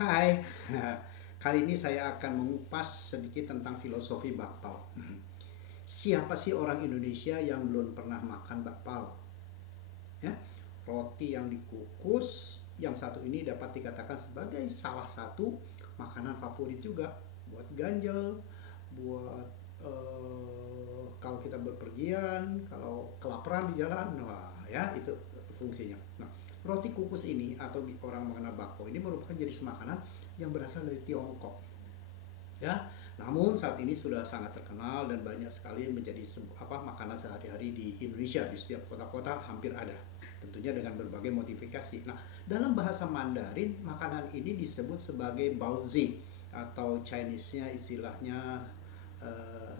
Hai, kali ini saya akan mengupas sedikit tentang filosofi bakpao. Siapa sih orang Indonesia yang belum pernah makan bakpao? Ya, roti yang dikukus, yang satu ini dapat dikatakan sebagai salah satu makanan favorit juga buat ganjel, buat kalau kita berpergian, kalau kelaparan di jalan, wah ya itu fungsinya. Nah, roti kukus ini atau orang mengenal bakpo ini merupakan jenis makanan yang berasal dari Tiongkok, ya. Namun saat ini sudah sangat terkenal dan banyak sekali menjadi makanan sehari-hari di Indonesia. Di setiap kota-kota hampir ada, tentunya dengan berbagai modifikasi. Nah, dalam bahasa Mandarin makanan ini disebut sebagai baozi, atau Chinese-nya istilahnya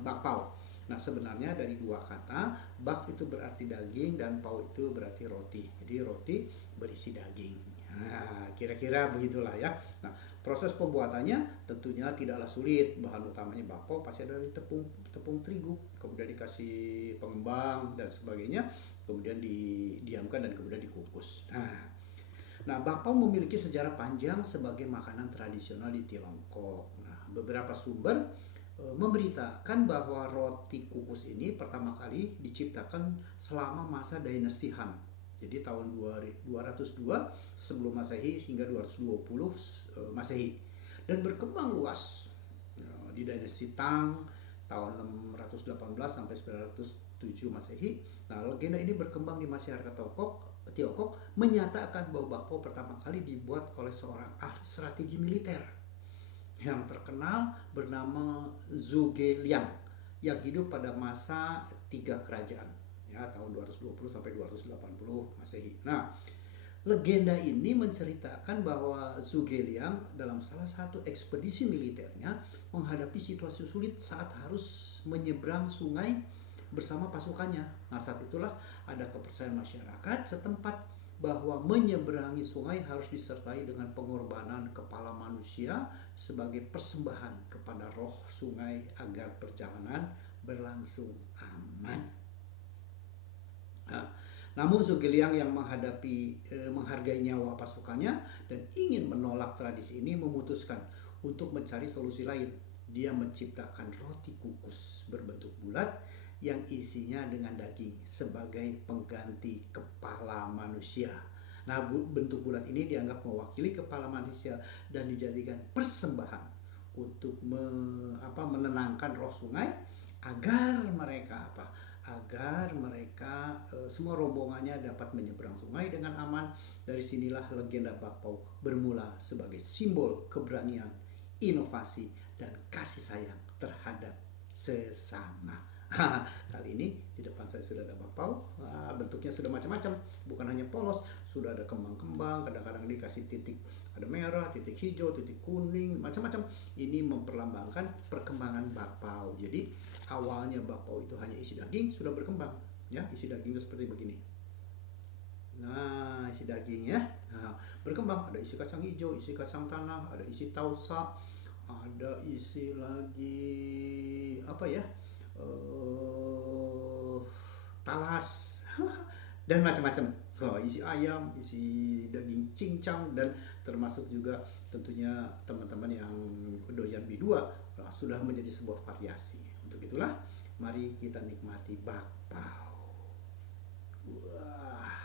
bakpao. Nah, sebenarnya dari dua kata, bak itu berarti daging dan pao itu berarti roti. Jadi roti berisi daging. Nah, kira-kira begitulah ya. Nah, proses pembuatannya tentunya tidaklah sulit. Bahan utamanya bakpao pasti dari tepung tepung terigu, kemudian dikasih pengembang dan sebagainya, kemudian didiamkan dan kemudian dikukus. Nah, bakpao memiliki sejarah panjang sebagai makanan tradisional di Tiongkok. Nah, beberapa sumber memberitakan bahwa roti kukus ini pertama kali diciptakan selama masa dinasti Han. Jadi tahun 202 sebelum Masehi hingga 220 Masehi, dan berkembang luas di dinasti Tang tahun 618 sampai 907 Masehi. Nah, legenda ini berkembang di masyarakat Tiongkok menyatakan bahwa bakpao pertama kali dibuat oleh seorang ahli strategi militer yang terkenal bernama Zhuge Liang, yang hidup pada masa tiga kerajaan, ya, tahun 220 sampai 280 Masehi. Nah, legenda ini menceritakan bahwa Zhuge Liang dalam salah satu ekspedisi militernya menghadapi situasi sulit saat harus menyeberang sungai bersama pasukannya. Nah, saat itulah ada kepercayaan masyarakat setempat bahwa menyeberangi sungai harus disertai dengan pengorbanan kepala manusia sebagai persembahan kepada roh sungai agar perjalanan berlangsung aman. Nah, namun Sugiliang yang menghargai nyawa pasukannya dan ingin menolak tradisi ini memutuskan untuk mencari solusi lain. Dia menciptakan roti kukus berbentuk bulat yang isinya dengan daging sebagai pengganti kepala manusia. Nah, bentuk bulat ini dianggap mewakili kepala manusia dan dijadikan persembahan untuk menenangkan roh sungai agar mereka semua rombongannya dapat menyeberang sungai dengan aman. Dari sinilah legenda bakpao bermula sebagai simbol keberanian, inovasi, dan kasih sayang terhadap sesama. Kali ini di depan saya sudah ada bakpao. Bentuknya sudah macam-macam, bukan hanya polos, sudah ada kembang-kembang, kadang-kadang dikasih titik, ada merah, titik hijau, titik kuning, macam-macam. Ini memperlambangkan perkembangan bakpao. Jadi awalnya bakpao itu hanya isi daging, sudah berkembang, ya. Isi daging itu seperti begini. Nah, isi daging ya. Nah, berkembang, ada isi kacang hijau, isi kacang tanah, ada isi tausa, ada isi lagi apa ya, talas, dan macam-macam. Isi ayam, isi daging cincang, dan termasuk juga tentunya teman-teman yang doyan B2 sudah menjadi sebuah variasi. Untuk itulah mari kita nikmati bakpao. Wah.